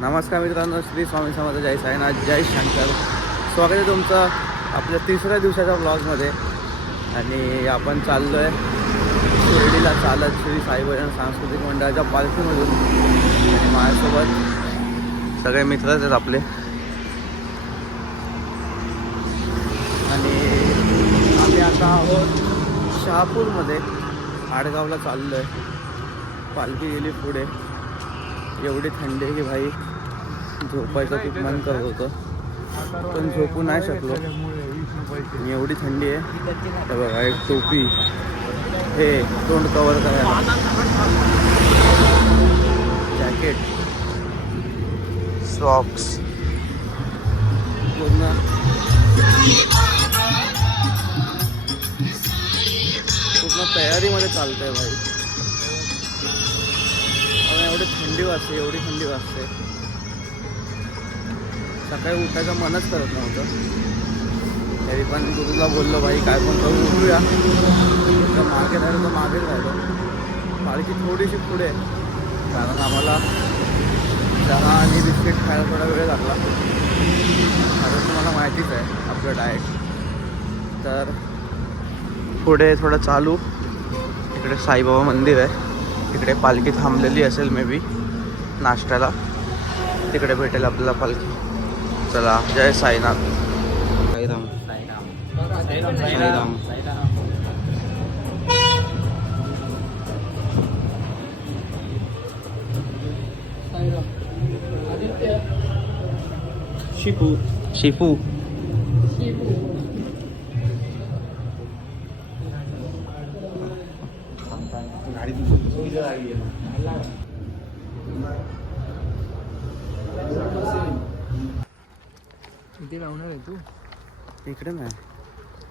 नमस्कार मित्रांनो, श्री स्वामी समर्थ, जय साईनाथ, जय शंकर. स्वागत आहे तुमचं आपल्या तिसऱ्या दिवसाच्या ब्लॉगमध्ये. आणि आपण चाललो आहे शिर्डीला चालत श्री साईभजन सांस्कृतिक मंडळाच्या पालखीमधून. आणि माझ्यासोबत सगळे मित्रच आहेत आपले. आणि आम्ही आता आहोत शहापूरमध्ये. आडगावला चाललो आहे. पालखी गेली पुढे. एवढी थंडी आहे की भाई झोपायचं खूप मन करत होतं, पण झोपू नाही शकलो. एवढी थंडी आहे. तर बघा, एक टोपी, हे तोंड कवर करायला, जॅकेट, सॉक्स, पूर्ण तयारीमध्ये चालतंय भाई. एवढी थंडी वाजते. सकाळी उठायचं मनच करत नव्हतं. तरी पण गुरुला बोललो, भाई काय पण करू, उठूया. तर मागे राहिलो. पालखी थोडीशी पुढे, कारण आम्हाला चहा आणि बिस्किट खायला थोडा वेळ लागला. कारण तुम्हाला माहितीच आहे आपलं डाएट. तर पुढे थोडं चालू. इकडे साईबाबा मंदिर आहे. तिकडे पालखी थांबलेली असेल मे बी नाश्त्याला. तिकडे भेटेल आपल्याला पालखी. चला, जय साईनाथ. साईराम. शिफू. इथे लावणार आहे तू? इकडे नाही.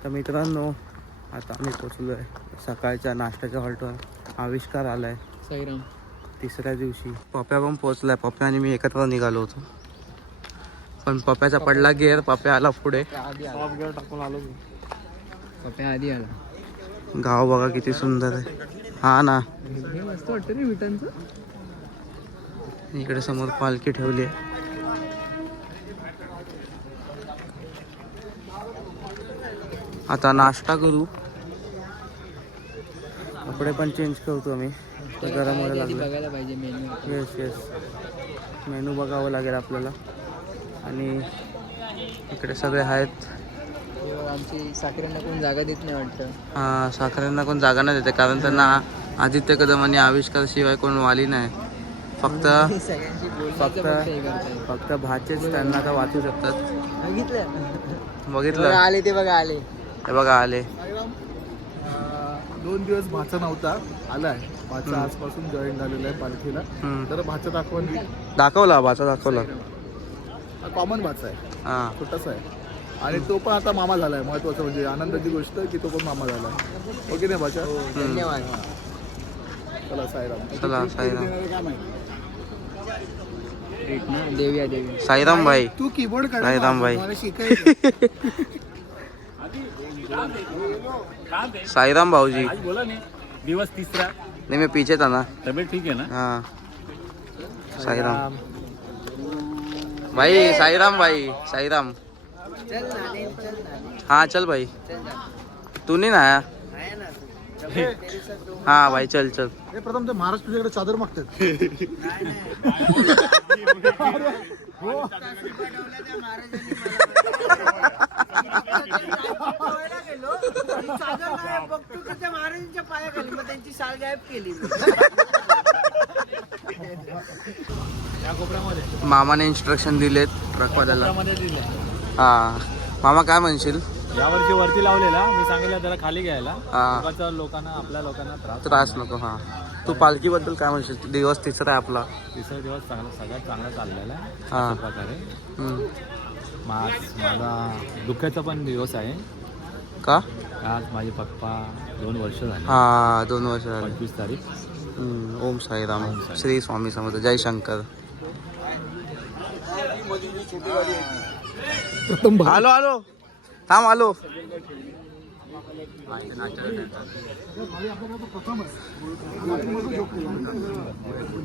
तर मित्रांनो, आता आम्ही पोचलो आहे सकाळच्या नाश्त्याच्या हॉल्टवर. आविष्कार आला आहे साईराम. तिसऱ्या दिवशी. पप्या पण पोचला आहे. पप्या आणि मी एकत्र निघालो होतो, पण पप्याचा पडला गिअर. पप्या आला पुढे. गिअर टाकून आलो मी. पप्या आधी आला. गाव बघा किती सुंदर आहे. हा ना, हे मस्त वाटतं रे विटांचं. इकडे समोर पालखी ठेवली आहे. आता नाश्ता करू. कपडे पण चेंज करतो आम्ही. गरम व्हायला लागलं. बघायला पाहिजे मेन्यू. येस मेनू बघावं लागेल आपल्याला. आणि इकडे सगळे आहेत. आमची साखरेंना कोण जागा देत नाही वाटतं. हां, साखरेंना कोण जागा नाही देते, कारण त्यांना आदित्य कदम आणि आविष्कार शिवाय कोण वाली नाही. फक्त भाचेच त्यांना आता वाचू शकतात. बघितलं आले ते बघा. आले हे बघा, आले. 2 दिवस भाचा नव्हता, आलाय. भाचा आजपासून जॉईन झालेला आहे पालखीला. तर भाचा दाखवला भाचा दाखवला. कॉमन भाचा आहे, हां, छोटासा आहे. आणि तो पण आता मामा झालाय. महत्वाचं म्हणजे आनंदाची गोष्ट की तो पण मामा झालाय. ओके नाही भाचा? धन्यवाद. चला साईराम. चला साईराम. देवी साईराम भाई. तू कीबोर्ड काढ. साईराम भाई. मला शिकायचं. साईराम भाऊजी. बोला नहीं, दिवस तीसरा. नहीं, मैं पीछे था ना. तबीयत ठीक है ना? हाँ, साईराम भाई. साईराम भाई. साईराम. हाँ चल भाई. तू नहीं ना आया? हाँ भाई, चल. हे प्रथम ते महाराज तुझ्याकडे चादर मागतात. महाराजांच्या पायाखाली मग त्यांची साल गायब केली. मामाने इन्स्ट्रक्शन दिलेत ट्रकवाल्याला. हा, मामा काय म्हणशील? यावर्षी वरती लावलेला, मी सांगितलं त्याला खाली घ्यायला. हा, आपल्या लोकांना त्रास नको. हा, तू पालखीबद्दल काय म्हणशील? दिवस तिसरा आहे आपला. तिसरा दिवस सगळ्यात चांगला चाललेला आहे. हा. अशा प्रकारे माझा दुःखाचा पण दिवस आहे. का? आज माझे पप्पा 2 वर्ष झाले. हा, 2 वर्ष झाले. 25 तारीख. ओम साईराम. श्री स्वामी समर्थ, जय शंकर. आलो. थांब, आलो.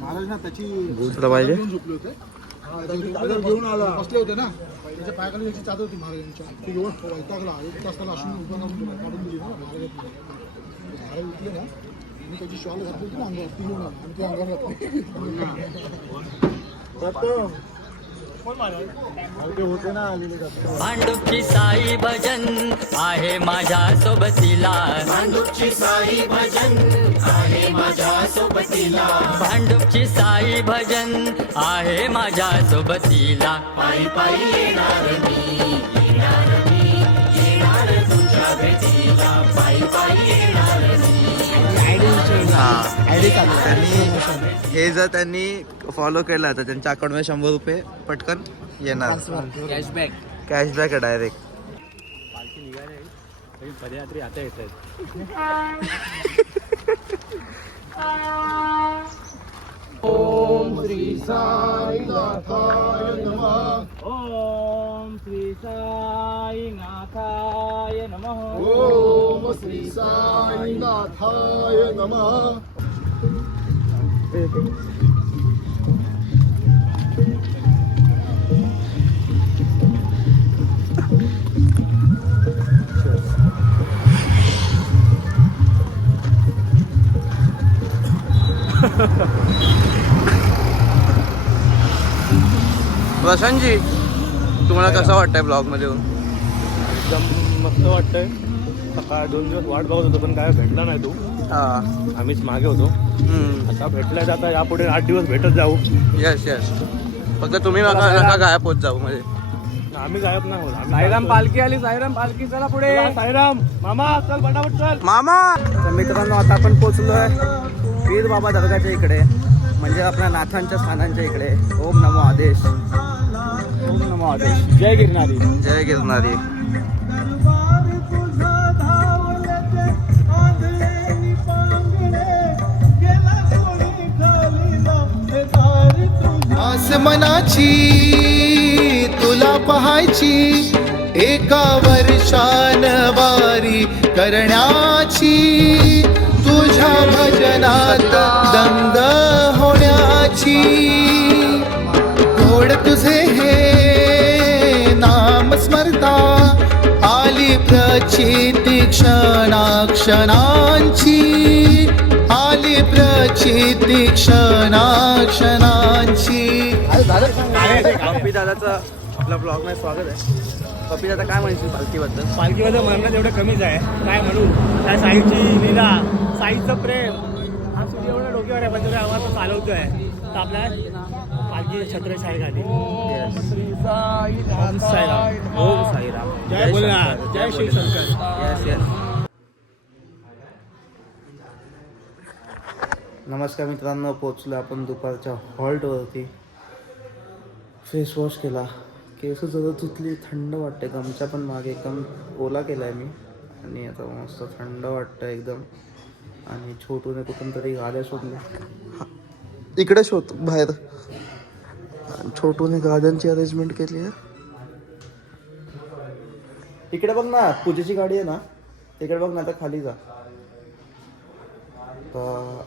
महाराज ना त्याची तुला पाहिजे? चादर घेऊन आला बसले होते ना त्याच्या पायाखाली याची चादर होती महाराजांच्या ती घेऊन वैतागला 1 तास त्याला असून उभं करून काढून दिली ना झाडे उठले ना मी त्याची शॉल घातली होती ना अंगावर ती घेऊन आला आणि ती अंगावर घातली होते ना आलेले भांडुपची साई भजन आहे माझ्या सोबतीला भांडुपची साई भजन आहे माझ्या सोबतीला भांडुपची साई भजन आहे माझ्या सोबतीला पायी पायी येणार मी येणार तुझ्या भेटीला पायी पायी येणार त्यांनी हे जर त्यांनी फॉलो केलं तर त्यांच्या अकाउंटमध्ये 100 रुपये पटकन येणार. कॅशबॅक. कॅशबॅक आहे डायरेक्ट. पालखी निघाली पदयात्री आता येत आहेत. ओम श्री साईनाथाय नमः ओम श्री साईनाथाय नमः. ओम श्री साईनाथाय नमः. प्रशांतजी, तुम्हाला कसं वाटतंय ब्लॉग मध्ये येऊन? एकदम मस्त वाटतंय. सकाळ 2 दिवस वाट बघत होतो पण काय भेटला नाही तू. हा. आम्हीच मागे होतो. आता भेटलाय आता यापुढे 8 दिवस भेटत जाऊ. Yes yes. फक्त तुम्ही नका गायब होत जाऊ मध्ये. आम्ही गायब नाही होत. साईराम पालखी आली. साईराम पालखी. चला पुढे. साईराम मामा चल फटाफट चल. मामा. तर मित्रांनो आता आपण पोचलोय पीर बाबा दर्गाच्या इकडे, म्हणजे आपल्या नाथांच्या स्थानांच्या इकडे. ओम नमो आदेश. ओम नमो आदेश. जय गिरनारी. जय गिरनारी. आसमनाची तुला पहायची, एका वर्षान वारी करण्याची, तुझ्या भजनात दंग होण्याची. गोड तुझे हे नाम स्मरता, आली प्रचिती क्षणाक्षणांची, आली प्रचिती क्षणाक्षणांची. पप्पी दादाचं आपल्या ब्लॉग मध्ये स्वागत आहे. पप्पी दादा काय म्हणशील पालखीबद्दल? पालखीमध्ये म्हणणं एवढं कमीच आहे. काय म्हणू, त्या साईची लीला, साईचं प्रेम हा सुद्धा एवढं डोक्यावर आहे. पण तुम्ही आवाज चालवतोय तर आपल्या पालखी छत्रछाया घाली. ओम साईराम. ओम साईराम. जय भोलेनाथ. जय शिवशंकर. Yes yes. नमस्कार मित्रांनो, पोचलो आपण दुपारच्या हॉल्टवरती. फेस वॉश केला, केस जरा धुतली, थंड वाटते. गमच्या पण मागे एकदम ओला केला आहे मी आणि आता मस्त थंड वाटतं एकदम. आणि छोटूने कुठून तरी गाड्या शोधल्या, इकडे शोध बाहेर. छोटूने गाड्यांची अरेंजमेंट केली आहे. इकडे बघ ना, पूजेची गाडी आहे ना, तिकडे बघ ना. आता खाली जा,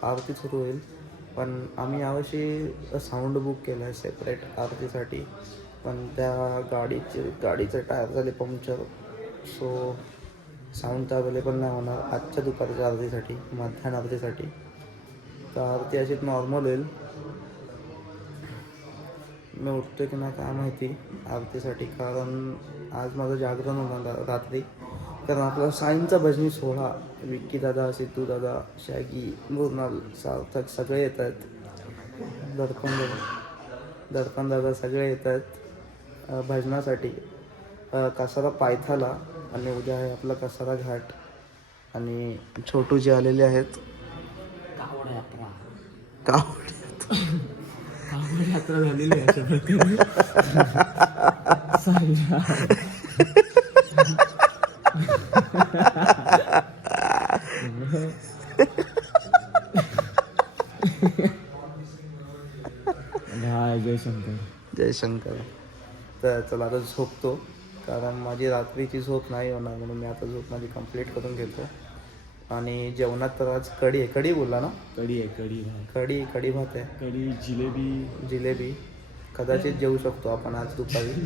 आरती सुरू होईल. पण आम्ही यावर्षी साऊंड बुक केला आहे सेपरेट आरतीसाठी, पण त्या गाडीचे टायर झाले पंक्चर, सो साऊंड तर अवेलेबल नाही होणार आजच्या दुपारच्या आरतीसाठी, मध्याह्न आरतीसाठी. तर आरती अशीच नॉर्मल होईल. मी उठतो की नाही काय माहिती आरतीसाठी, कारण आज माझं जागरण होणार रात्री. कारण आपला साईंचा भजनी सोहळा, विक्की दादा, सिद्धू दादा, शॅगी, मृणाल, सार्थक सगळे येत आहेत. दर्पण दादा सगळे येत आहेत भजनासाठी. कसारा पायथाला, आणि उद्या आहे आपला कसारा घाट. आणि छोटू जे आलेले आहेत कावड यात्रा. कावड यात्रा झालेली आहे. जय शंकर. तर चला आता झोपतो, कारण माझी रात्रीची झोप नाही होणार, म्हणून मी आता झोप माझी कंप्लीट करून घेतो. आणि जेवणात तर आज कढी आहे. कढी बोलला ना? कढी आहे. कढी कढी भात आहे. कढी, जिलेबी. कदाचित जेवू शकतो आपण आज दुपारी.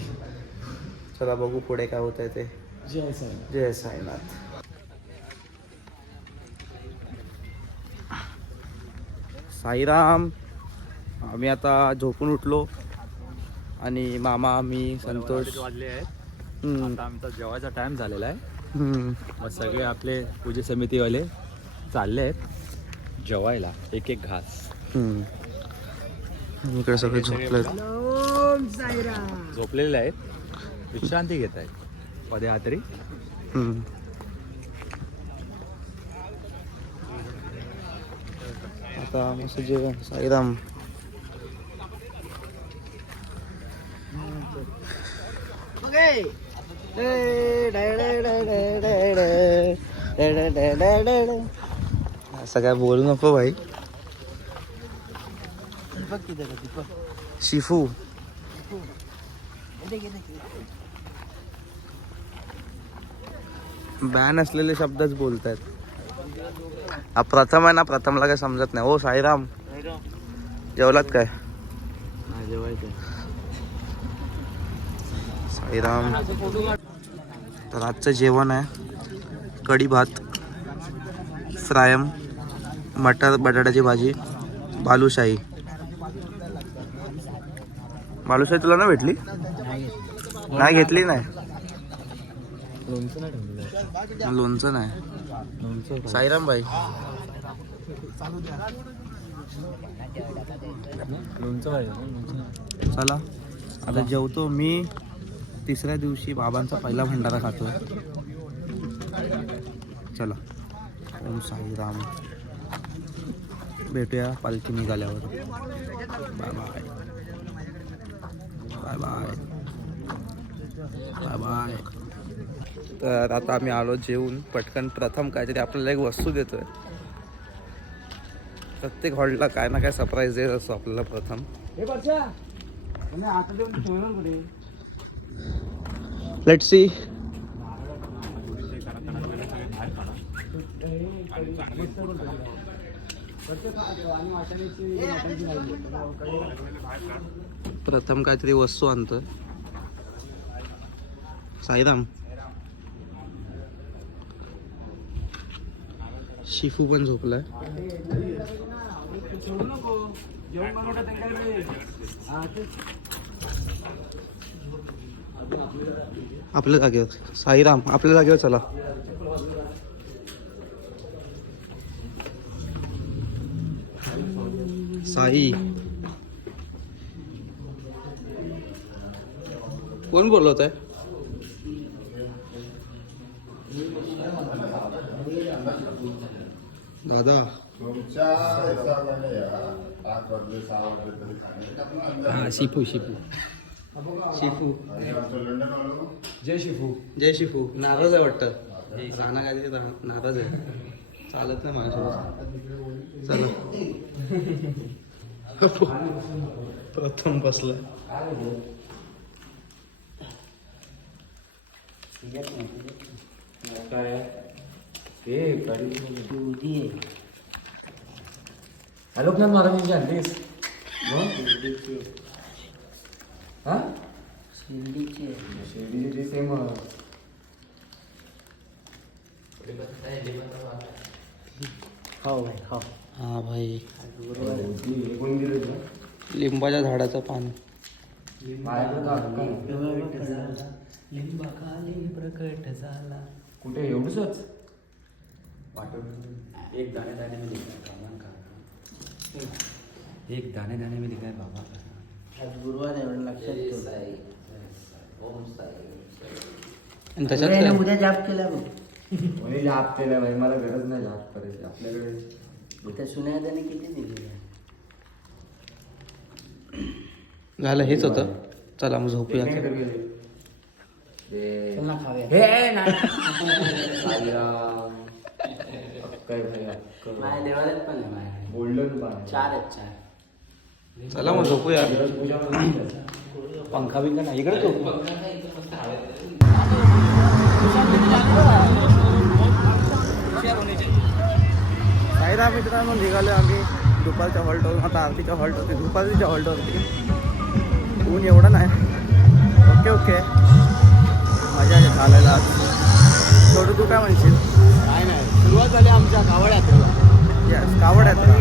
चला बघू पुढे काय होत आहे ते. जय साईनाथ. साईराम. आम्ही आता झोपून उठलो आणि मामा मी संतोष. वाजले आहेत. हम्म. आता आमचा जेवायचा टाइम झालेला आहे. हम्म. मग सगळे आपले पूजे समितीवाले चालले आहेत जेवायला एक एक घास. हम्म. इकडे सगळे झोपलेत. झोपलेले आहेत, विश्रांती घेत आहेत पदयात्री. हम्म. आता मस्त जेवण. साईराम. असं काय बोलू नको भाई. शिफू. बॅन असलेले शब्दच बोलतायत. हा प्रथम आहे ना, प्रथमला काय समजत नाही. ओ साईराम, जेवलात काय? साईराम. तर आजचं जेवण आहे कढी भात, फ्रायम, मटर बटाट्याची भाजी, बालुशाही. बालुशाही तुला ना भेटली? नाही घेतली नाही. लोणचं नाही. साईराम भाई. चला आता जेवतो मी. तिसऱ्या दिवशी बाबांचा पहिला भंडारा खातोय. चला. ओम साईराम. भेटूया पालखी निघाल्यावर. Bye bye. Bye bye. Bye bye. तर आता आम्ही आलो जेवून. पटकन प्रथम काहीतरी आपल्याला एक वस्तू देतोय. प्रत्येक हॉलला काय ना काय सरप्राईज देत असतो आपल्याला प्रथम. Let's see. प्रथम काहीतरी वस्तू आणतोय. साईराम. शिफू पण झोपलाय. आपल्या जागेवर. साईराम आपल्या जागेवर चला. साई. कोण बोलवत आहे? दादा. हा शिफू शिफू शिफू. जय शिफू. जय शिफू. नाराज आहे वाटतं. गाणं काय नाराज आहे. चालत नाही माझ्यासोबत. चला. प्रथम बसलं. लोकनाथ महाराजांची आणलीस? हा शिर्डीची सेम. हा भाई. लिंबाच्या झाडाचं पान. लिंबाखाली प्रकट झाला. कुठे एवढंच? एक दाणे दाणे में दिखाय बाबा का. एक दाणे दाणे में दिखाय बाबा का. आज गुरुवार आहे लक्षात ठेव. आणि त्याच्यात उद्या जाप केला बघ. कोणी जाप केला भाई, मला गरज नाही जाप करायची. आपल्याकडे त्या सुन्यादाने किती दिली? झालं हेच होतं. चला मग झोपूया. गोल्डन पान. 4 आहेत 4. चला मग झोपूया. पंखा बिंखा नाही इकडे झोपू. साईरा मित्रांनो निघालो आम्ही दुपारच्या हॉल्टवर. आता आरतीच्या हॉल्टवरती, दुपारच्या हॉल्टवरती. ऊन एवढं नाही. ओके ओके मजा आहे चालायला आज. थोडं तू काय म्हणशील? काय नाही, सुरुवात झाली आमच्या कावड यात्रेला. येस कावड यात्रा.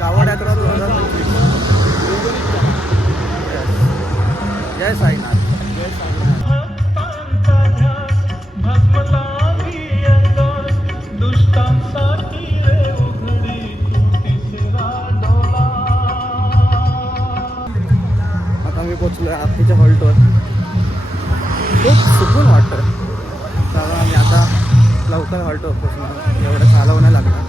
कावड यात्रा 2025. जय साईनाथ. आता मी पोचलो आरतीच्या हॉल्टवर. खूप सुकून वाटतं कारण आम्ही आता लवकर हॉल्टवर पोचणार. एवढं चालवं नाही लागणार.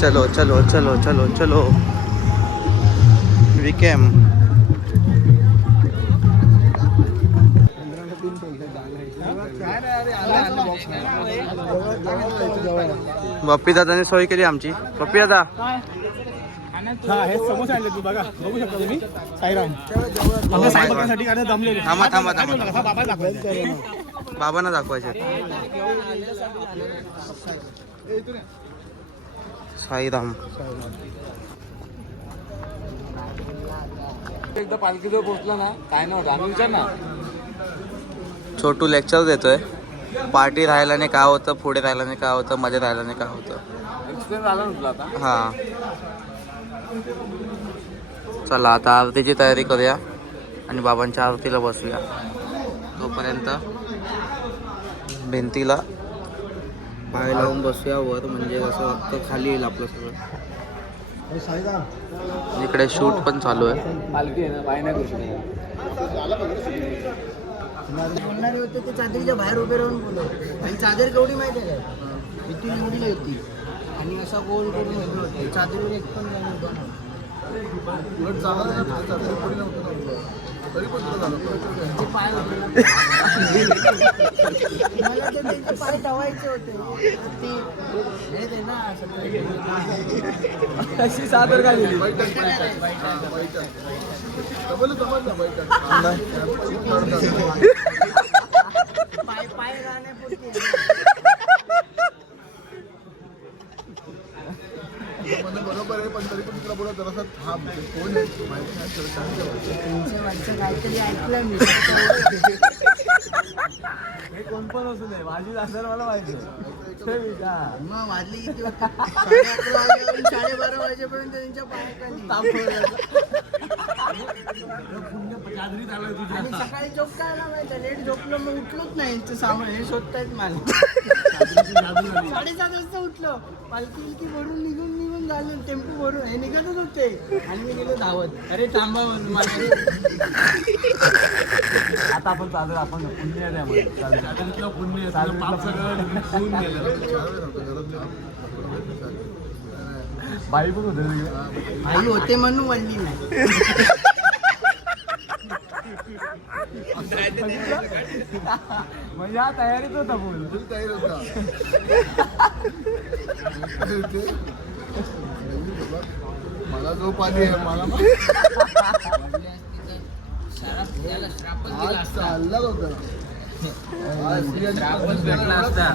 चलो चलो चलो चलो चलो विकेम. बप्पी दादाने सोय केली आमची. बप्पी दादा हा हे समोसे आणले तू बघा, बघू शकता तुम्ही. साईराम आपल्या साई भक्तांसाठी काय जमलेले. थांबा थांबा थांबा. हा बाबा दाखवायचे. बाबांना दाखवायचे. साईराम. एकदा पालखीजवळ पोहोचला ना काय नव्हतं आम्ही विचार ना. छोटू लेक्चर देतोय. पार्टी राहायला नाही काय होतं, पुढे राहायला नाही काय होतं, मध्ये राहायला नाही काय होतं. एक्सपिरियन्स आला ना तुला आता. हा चला आता आरतीची तयारी करूया आणि बाबांच्या आरतीला बसूया. तोपर्यंत भिंतीला पाय लावून बसूया वर, म्हणजे असं रक्त खाली येईल आपलं सगळं. इकडे शूट पण चालू आहे. पालखी आहे ना पाय नाही करू शकत. बोलणारे होते ते चादरीच्या बाहेर उभे राहून बोलत. आणि चादर केवढी माहिती आहे का? इथून एवढी होती आणि असा गोल करून उभे होते. चादरीवर एक पण नाही उभा नव्हता. ते पाय होते ना. मला ते त्यांचे पाय ठेवायचे होते. ते हे ते ना असं अशी सादर काय दिली. पाय पाय राहण्यापुरते. बरोबर आहे, पण तरी पण तुला बोला जरासा थांब. कोण आहे माहिती नाही. त्यांच्या माणसं काहीतरी ऐकलं मी. हे कोण पण असू दे माझी असं मला माहिती. मग वाजले किती? 11:30 वाजेपासून 12:30 वाजेपर्यंत त्यांच्या पायाखाली. आणि सकाळी झोपताना माहिती लेट झोपलो मग उठलोच नाही. यांचं सामान हे शोधतायत मला. 7:30 वाजता उठलो. पालखी भरून निघून झालं. टेम्पो भरून हे निघतच होते आणि मी गेलो धावत. अरे थांबा म्हणून मला. आता आपण चालू आपण पुण्य आहे त्यामुळे पुण्य बाई पण होते आई होते म्हणून वळली नाही. म्हणजे हा तयारीच होता बोल. तयारी होता. मला जो पाणी आहे मला चालला होता. भेटला असता.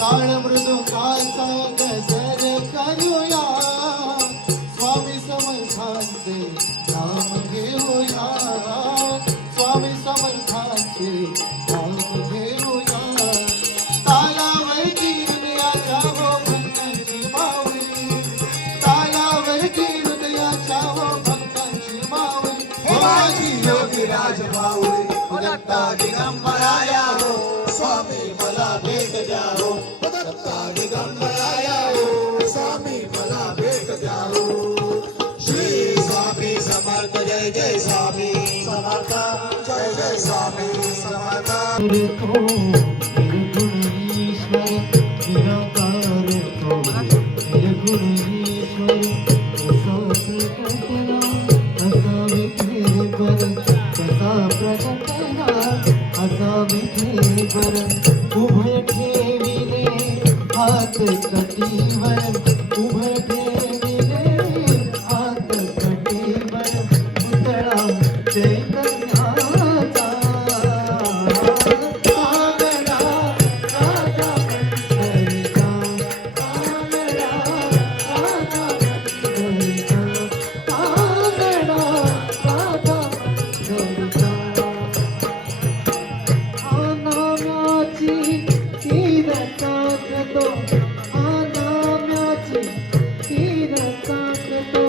ताळ मृदुंगाचा गजर करूया. स्वामी समर्थांचे नाम घेऊया. स्वामी समर्थांचे नाम घेऊया. तालावरती हृदयाच्या हो भक्तांची माऊली. तालावरती हृदयाच्या हो भक्तांची माऊली. माझी योगीराज माऊली दत्ता दिगंबराया हो. स्वामी मला भेट द्या हो. दत्ता दिगंबराया हो. स्वामी मला भेट द्या हो. जय जय स्वामी समर्थ जय जय स्वामी समर्थ उभय ठेविले हात कटीवर उभय ठेविले हात कटीवर पुतळा चैतन्याचा कागडा राजा पंढरीचा कागडा राजा पंढरीचा कागडा राजा पंढरीचा आनाम्याची तीर टाकतो आनाम्याची तीर टाकतो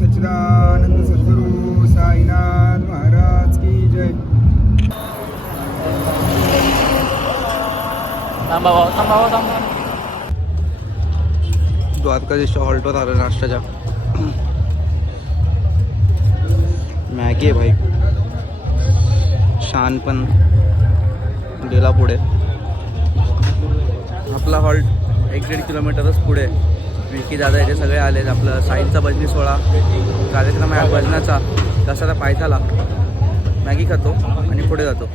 सच्चिदानंद सद्गुरु साईनाथ महाराज की जय. द्वारकाधीशच्या हॉल्टवर आलं नाश्त्याच्या. मॅगी आहे भाई. शान पण गेला पुढे. आपला हॉल्ट 1-1.5 किलोमीटरच पुढे. विकी दादा इथे सगळे आले. आपलं साईंचा भजनी सोहळा कार्यक्रम आहे भजनाचा. दसरा पायथ्याला मॅगी खातो आणि पुढे जातो.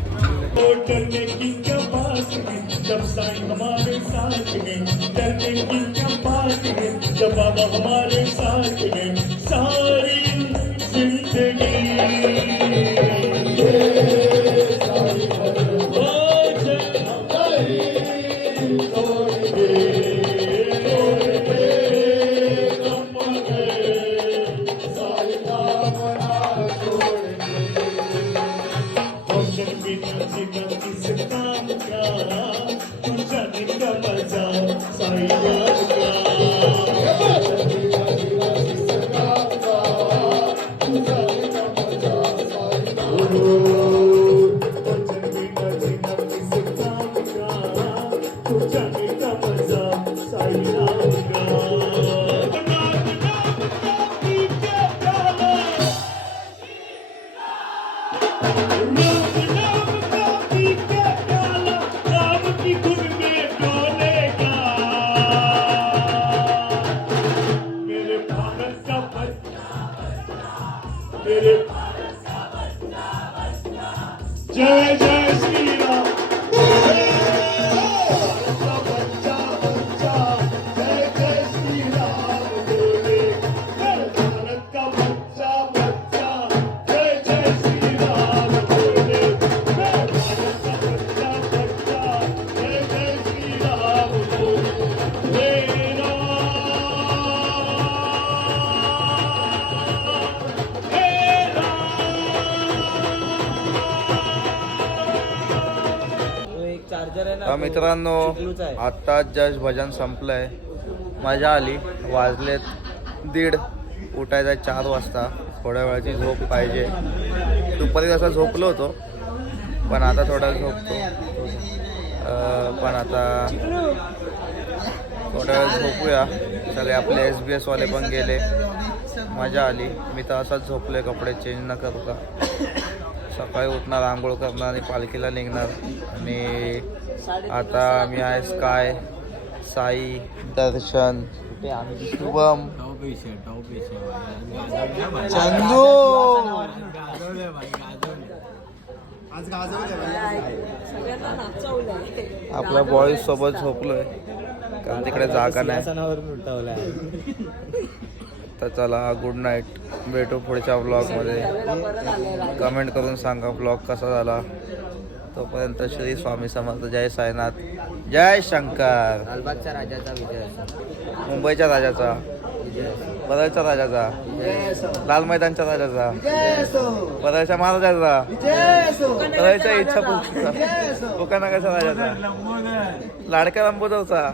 मित्रांनो आत्ताच जस्ट भजन संपलंय, मजा आली. वाजलेत 1:30, उठायचं आहे 4 वाजता. थोड्या वेळाची झोप पाहिजे. दुपारी तसा झोपलो होतो पण आता थोडा झोपतो. पण आता थोड्या वेळ झोपूया. सगळे आपले SBS वाले पण गेले, मजा आली. मी तर असाच झोपलोय कपडे चेंज न करता. सकाळी उठणार, आंघोळ करणार आणि पालखीला निघणार. आणि आता मी आहे स्काय, साई, दर्शन, शुभम, चंदू. आपल्या बॉईज सोबत झोपलोय कारण तिकडे जागा नाही. तर चला, गुड नाईट. भेटू पुढच्या ब्लॉगमध्ये. कमेंट करून सांगा ब्लॉग कसा झाला. तोपर्यंत श्री स्वामी समर्थ. जय साईनाथ, जय शंकर. लालबागच्या राजाचा विजय असो. मुंबईच्या राजाचा, परळच्या राजाचा, लाल मैदानच्या राजाचा, परळच्या महाराजाचा, परळच्या इच्छा दुकानाच्या राजाचा, लाडक्या लंबोदरचा.